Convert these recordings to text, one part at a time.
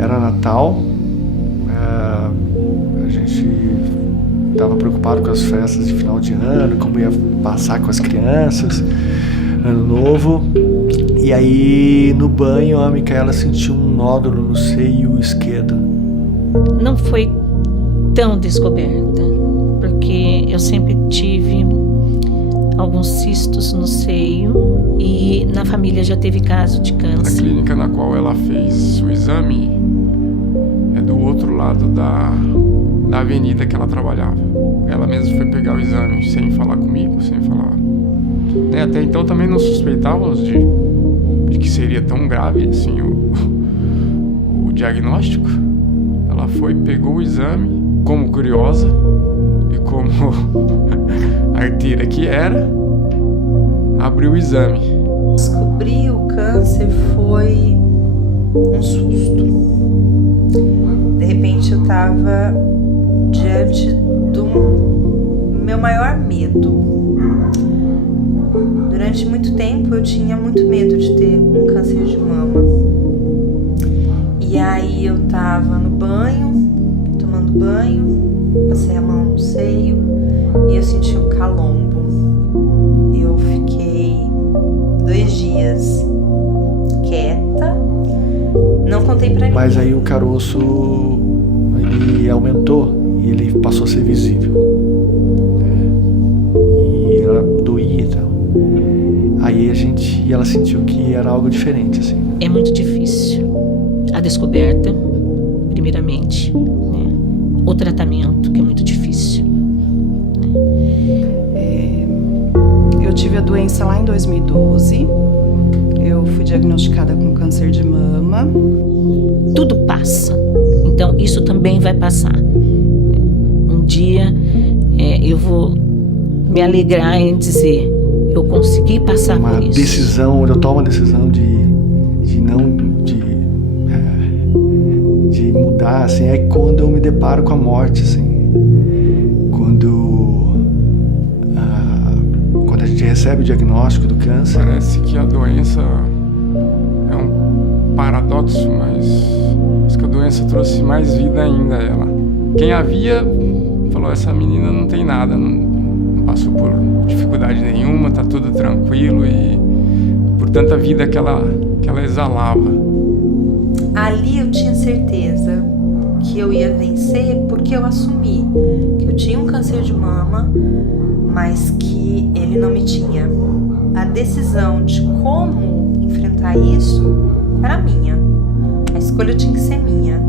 Era Natal, a gente estava preocupado com as festas de final de ano, como ia passar com as crianças, Ano Novo. E aí, no banho, a Micaela sentiu um nódulo no seio esquerdo. Não foi tão descoberta, porque eu sempre tive alguns cistos no seio e na família já teve caso de câncer. A clínica na qual ela fez o exame é do outro lado da avenida que ela trabalhava. Ela mesma foi pegar o exame sem falar comigo, sem falar. Até então também não suspeitávamos de que seria tão grave assim o diagnóstico. Ela foi, pegou o exame, como curiosa e como arteira que era, abriu o exame. Descobrir o câncer foi um susto. De repente eu estava diante do meu maior medo. Durante muito tempo eu tinha muito medo de ter um câncer de mama. E aí eu tava no banho, tomando banho, passei a mão no seio e eu senti um calombo. Eu fiquei 2 dias quieta, não contei pra ninguém. Mas aí o caroço, ele aumentou e ele passou a ser visível. E ela doía e tal. Aí ela sentiu que era algo diferente, assim. É muito difícil a descoberta, primeiramente, né? O tratamento, que é muito difícil, né? Eu tive a doença lá em 2012. Eu fui diagnosticada com câncer de mama. Tudo passa, então isso também vai passar. Um dia eu vou me alegrar em dizer: eu consegui passar por isso. Eu tomo a decisão de mudar, assim, é quando eu me deparo com a morte, assim. Quando a gente recebe o diagnóstico do câncer. Parece que a doença é um paradoxo, mas que a doença trouxe mais vida ainda a ela. Quem a via falou: essa menina não tem nada, não passou por dificuldade nenhuma, tá tudo tranquilo, e por tanta vida que ela exalava. Ali eu tinha certeza que eu ia vencer, porque eu assumi que eu tinha um câncer de mama, mas que ele não me tinha. A decisão de como enfrentar isso era minha. A escolha tinha que ser minha.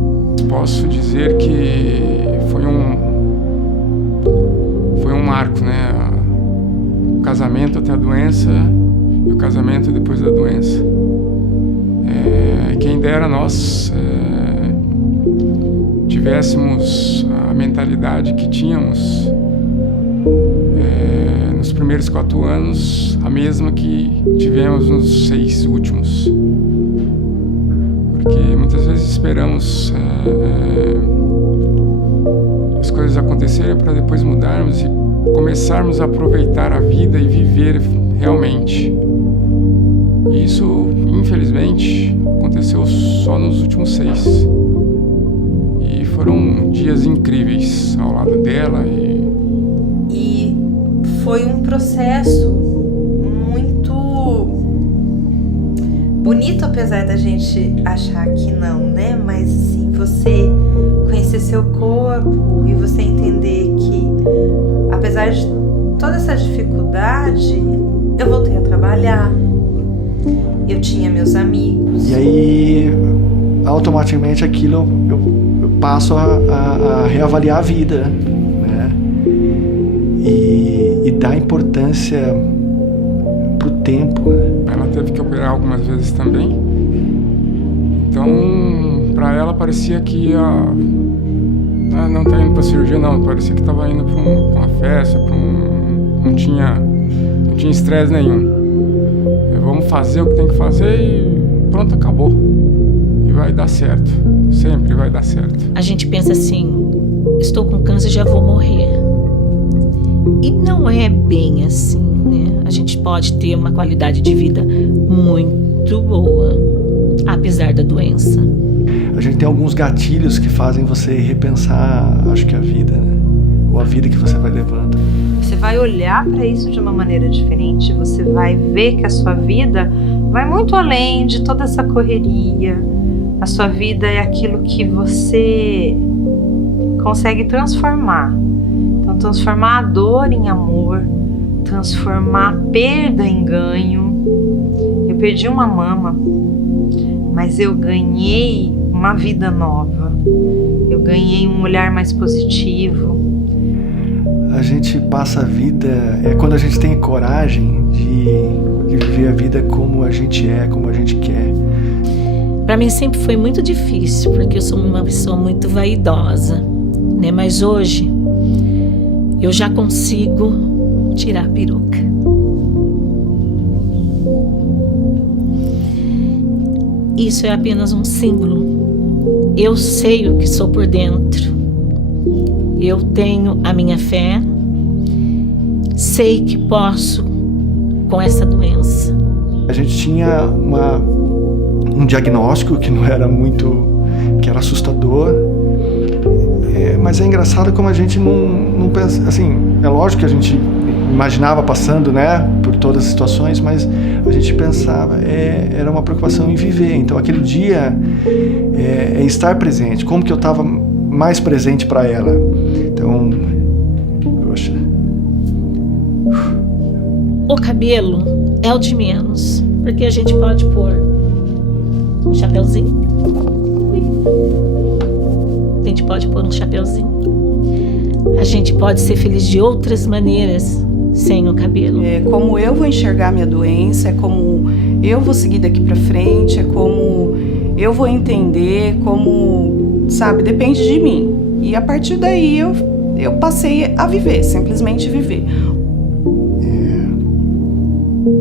Posso dizer que foi um marco, né? O casamento até a doença e o casamento depois da doença. Quem dera nós tivéssemos a mentalidade que tínhamos nos primeiros 4 anos, a mesma que tivemos nos 6 últimos. Porque muitas vezes esperamos as coisas acontecerem para depois mudarmos e começarmos a aproveitar a vida e viver realmente. E isso, infelizmente, aconteceu só nos últimos 6. E foram dias incríveis ao lado dela. E foi um processo muito bonito, apesar da gente achar que não, né? Mas assim, você conhecer seu corpo e você entender que, apesar de toda essa dificuldade, eu voltei a trabalhar. Eu tinha meus amigos. E aí, automaticamente, aquilo eu passo a reavaliar a vida, né? E dar importância pro tempo, né? Ela teve que operar algumas vezes também. Então, para ela parecia que não tá indo para cirurgia, não. Parecia que estava indo para uma festa, não tinha estresse nenhum. Vamos fazer o que tem que fazer e pronto, acabou. E vai dar certo. Sempre vai dar certo. A gente pensa assim: estou com câncer, já vou morrer. E não é bem assim, né? A gente pode ter uma qualidade de vida muito boa, apesar da doença. A a gente tem alguns gatilhos que fazem você repensar, acho que a vida, né? Ou a vida que você vai levando. Você vai olhar para isso de uma maneira diferente, você vai ver que a sua vida vai muito além de toda essa correria. A sua vida é aquilo que você consegue transformar. Então, transformar a dor em amor, transformar a perda em ganho. Eu perdi uma mama, mas eu ganhei uma vida nova. Eu ganhei um olhar mais positivo. A gente passa a vida, quando a gente tem coragem de viver a vida como a gente é, como a gente quer. Para mim sempre foi muito difícil, porque eu sou uma pessoa muito vaidosa, né? Mas hoje eu já consigo tirar a peruca. Isso é apenas um símbolo. Eu sei o que sou por dentro. Eu tenho a minha fé. Sei que posso com essa doença. A gente tinha um diagnóstico que não era muito, que era assustador, mas é engraçado como a gente não pensa, assim, é lógico que a gente imaginava passando, né, por todas as situações, mas a gente pensava, era uma preocupação em viver. Então aquele dia é estar presente, como que eu estava mais presente para ela. Então, poxa. O cabelo é o de menos, porque a gente pode pôr um chapeuzinho. A gente pode pôr um chapeuzinho. A gente pode ser feliz de outras maneiras sem o cabelo. É como eu vou enxergar minha doença, é como eu vou seguir daqui pra frente, é como eu vou entender, como, sabe, depende de mim. E a partir daí eu passei a viver, simplesmente viver.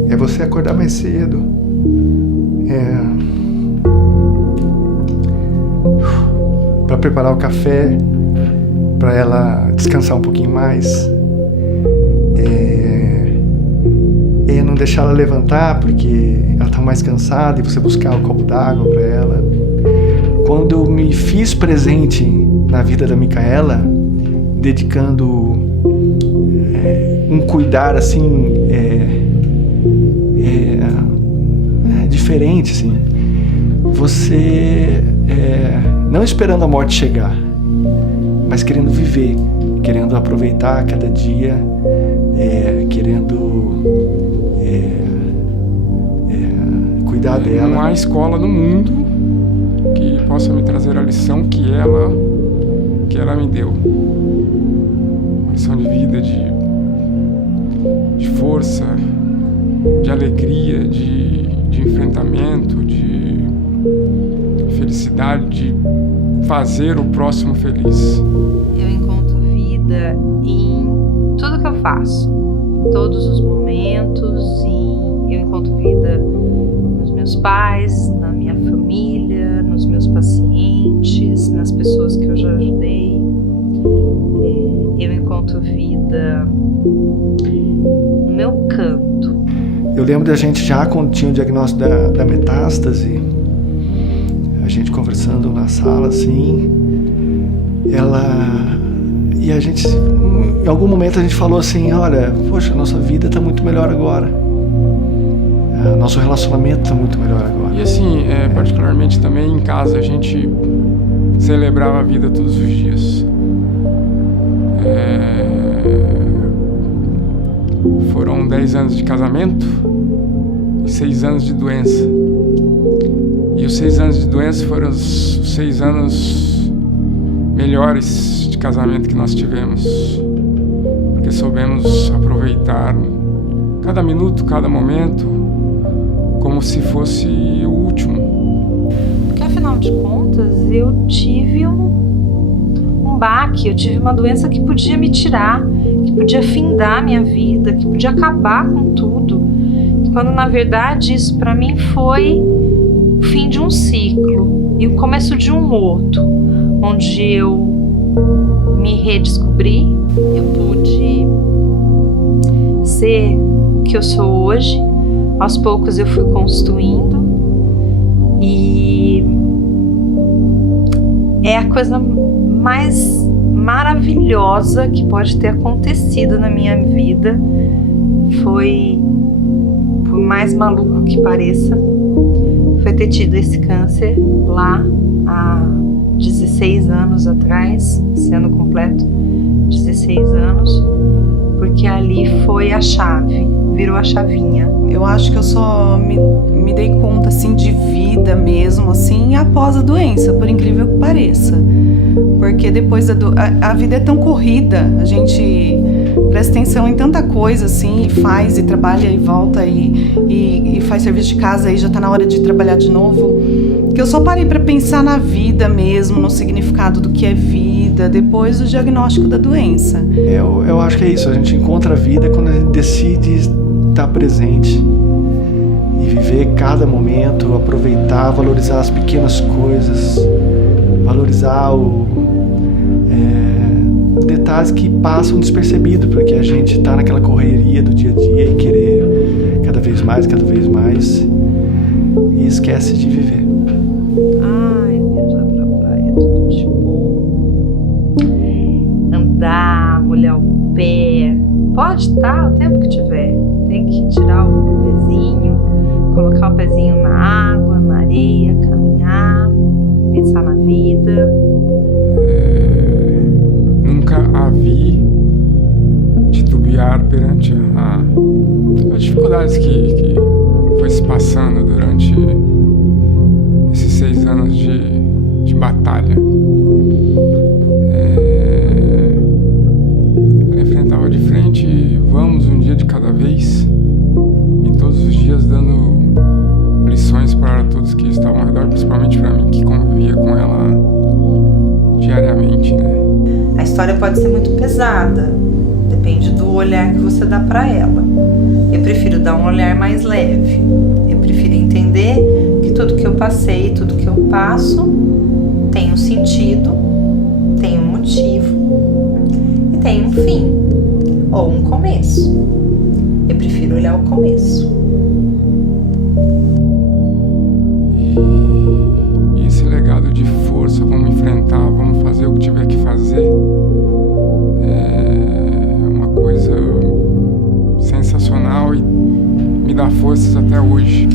É você acordar mais cedo. Para preparar o café, para ela descansar um pouquinho mais. Não deixar ela levantar porque ela está mais cansada e você buscar um copo d'água para ela. Quando eu me fiz presente na vida da Micaela, dedicando um cuidar assim diferente, assim, você não esperando a morte chegar, mas querendo viver, querendo aproveitar cada dia, querendo cuidar dela. Não há escola no mundo que possa me trazer a lição que ela me deu. Uma lição de vida, de força, de alegria, de enfrentamento, de felicidade, de fazer o próximo feliz. Eu encontro vida em tudo que eu faço, em todos os momentos. Eu encontro vida nos meus pais, na minha família, nos meus pacientes, nas pessoas que eu já ajudei. Eu encontro vida no meu canto. Eu lembro da gente já quando tinha o diagnóstico da metástase, a gente conversando na sala assim, e a gente, em algum momento a gente falou assim, olha, poxa, nossa vida está muito melhor agora, nosso relacionamento está muito melhor agora. E assim, particularmente também em casa, a gente celebrava a vida todos os dias. Foram 10 anos de casamento e 6 anos de doença. E os 6 anos de doença foram os 6 anos melhores de casamento que nós tivemos. Porque soubemos aproveitar cada minuto, cada momento, como se fosse o último. Porque afinal de contas, eu tive um baque, eu tive uma doença que podia me tirar, que podia findar minha vida, que podia acabar com tudo. Quando na verdade isso para mim foi o fim de um ciclo e o começo de um outro, onde eu me redescobri, eu pude ser o que eu sou hoje. Aos poucos eu fui construindo e a coisa mais maravilhosa que pode ter acontecido na minha vida foi, por mais maluco que pareça, foi ter tido esse câncer lá há 16 anos atrás, esse ano completo, 16 anos, porque ali foi a chave, virou a chavinha. Eu acho que eu só me dei conta, assim, de vida mesmo, assim, após a doença, por incrível que pareça. Porque depois a vida é tão corrida, a gente presta atenção em tanta coisa, assim, e faz, e trabalha, e volta, e faz serviço de casa, e já tá na hora de trabalhar de novo, que eu só parei pra pensar na vida mesmo, no significado do que é vida, depois do diagnóstico da doença. Eu acho que é isso, a gente encontra a vida quando a gente decide estar presente e viver cada momento, aproveitar, valorizar as pequenas coisas, valorizar detalhes que passam despercebidos, porque a gente está naquela correria do dia a dia e querer cada vez mais e esquece de viver. Ai, viajar pra praia, tudo de bom. Andar, molhar o pé. Pode estar o tempo que tiver. Tem que tirar o pezinho, colocar o pezinho na água, na areia, caminhar, pensar na vida. Nunca a vi titubear perante as dificuldades que foi se passando durante esses 6 anos de batalha. Ela enfrentava de frente, vamos um dia de cada vez, e todos os dias dando lições para todos que estavam ao redor, principalmente para mim que convivia com ela diariamente, né? A história pode ser muito pesada, depende do olhar que você dá pra ela. Eu prefiro dar um olhar mais leve. Eu prefiro entender que tudo que eu passei, tudo que eu passo tem um sentido, tem um motivo e tem um fim ou um começo. Eu prefiro olhar o começo. E esse legado de força, vamos enfrentar, vamos fazer o que tiver que fazer, é uma coisa sensacional e me dá forças até hoje.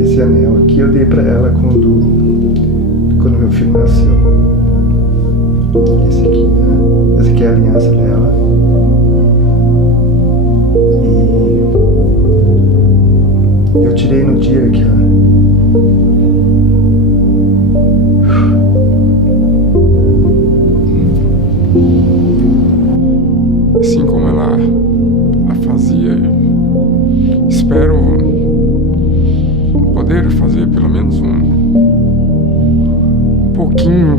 Esse anel aqui eu dei pra ela quando meu filho nasceu. Esse aqui, né? Essa aqui é a aliança dela. E eu tirei no dia que Assim como ela fazia, espero poder fazer pelo menos um pouquinho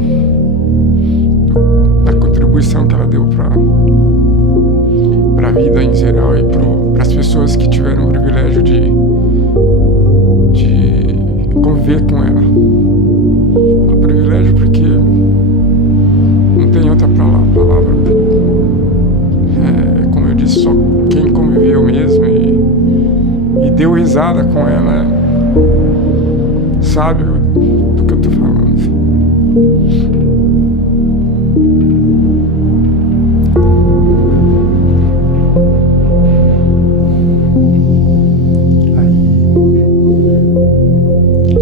da contribuição que ela deu para a vida em geral e para as pessoas que tiveram o privilégio de conviver com ela. O privilégio porque não tem outra palavra. Como eu disse, só quem conviveu mesmo e deu risada com ela sabe do que eu tô falando.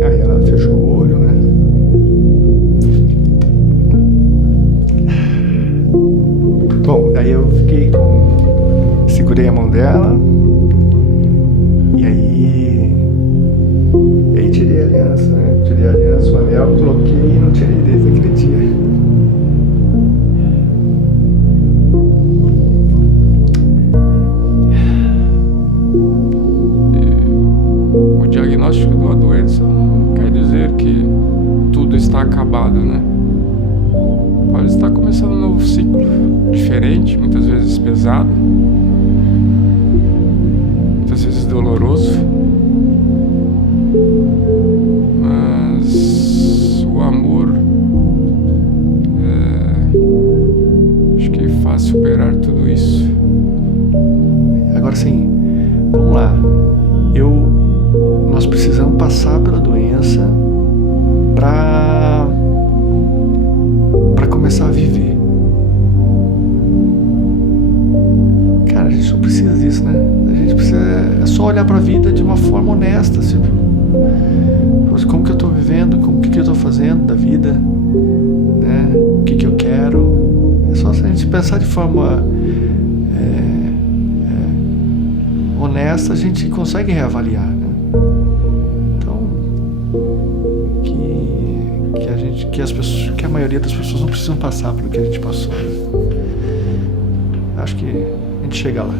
Aí ela fechou o olho, né? Bom, daí eu segurei a mão dela e aí tirei a aliança, né? Tirei a aliança, o anel, coloquei e não tirei desde aquele dia. O diagnóstico de uma doença não quer dizer que tudo está acabado, né? Pode estar começando um novo ciclo, diferente, muitas vezes pesado, muitas vezes doloroso, mas o amor pensar de forma honesta, a gente consegue reavaliar, né? Então, que a maioria das pessoas não precisam passar pelo que a gente passou, né? Acho que a gente chega lá.